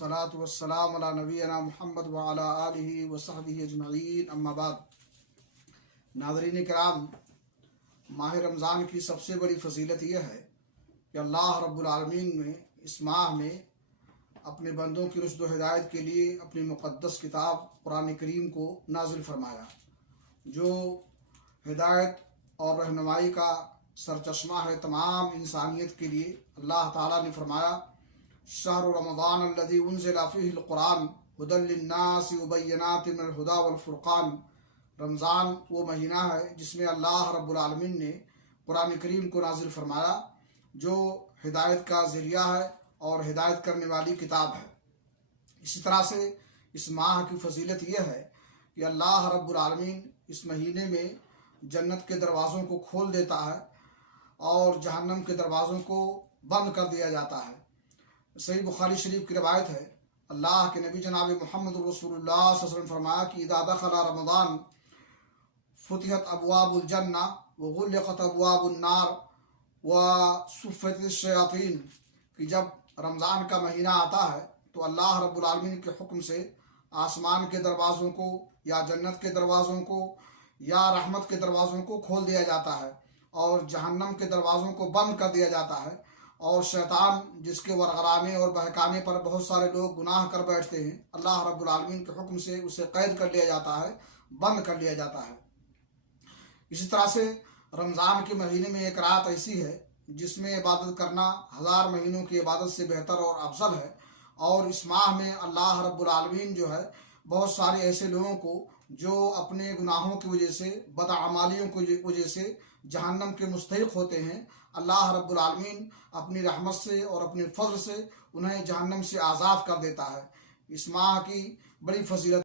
والصلاة والسلام علی نبینا محمد وعلی آلہ وصحبہ اجمعین، اما بعد۔ ناظرین کرام، ماہ رمضان کی سب سے بڑی فضیلت یہ ہے کہ اللہ رب العالمین نے اس ماہ میں اپنے بندوں کی رشد و ہدایت کے لیے اپنی مقدس کتاب قرآن کریم کو نازل فرمایا، جو ہدایت اور رہنمائی کا سرچشمہ ہے تمام انسانیت کے لیے۔ اللہ تعالیٰ نے فرمایا: شہر رمضان الذی انزل فیہ القرآن ھدی للناس وبینات من الہدی والفرقان۔ رمضان وہ مہینہ ہے جس میں اللہ رب العالمین نے قرآن کریم کو نازل فرمایا، جو ہدایت کا ذریعہ ہے اور ہدایت کرنے والی کتاب ہے۔ اسی طرح سے اس ماہ کی فضیلت یہ ہے کہ اللہ رب العالمین اس مہینے میں جنت کے دروازوں کو کھول دیتا ہے اور جہنم کے دروازوں کو بند کر دیا جاتا ہے۔ صحیح بخاری شریف کی روایت ہے، اللہ کے نبی جناب محمد رسول اللہ صلی اللہ علیہ وسلم فرمایا کہ اذا دخل رمضان فتحت ابواب الجنہ وغلقت ابواب النار وصفت الشیاطین، کہ جب رمضان کا مہینہ آتا ہے تو اللہ رب العالمین کے حکم سے آسمان کے دروازوں کو یا جنت کے دروازوں کو یا رحمت کے دروازوں کو کھول دیا جاتا ہے اور جہنم کے دروازوں کو بند کر دیا جاتا ہے، اور شیطان جس کے ورغلانے اور بہکانے پر بہت سارے لوگ گناہ کر بیٹھتے ہیں، اللہ رب العالمین کے حکم سے اسے قید کر لیا جاتا ہے، بند کر لیا جاتا ہے۔ اسی طرح سے رمضان کے مہینے میں ایک رات ایسی ہے جس میں عبادت کرنا 1000 مہینوں کی عبادت سے بہتر اور افضل ہے، اور اس ماہ میں اللہ رب العالمین جو ہے بہت سارے ایسے لوگوں کو جو اپنے گناہوں کی وجہ سے، بدعمالیوں کی وجہ سے جہنم کے مستحق ہوتے ہیں، اللہ رب العالمین اپنی رحمت سے اور اپنے فضل سے انہیں جہنم سے آزاد کر دیتا ہے۔ اس ماہ کی بڑی فضیلت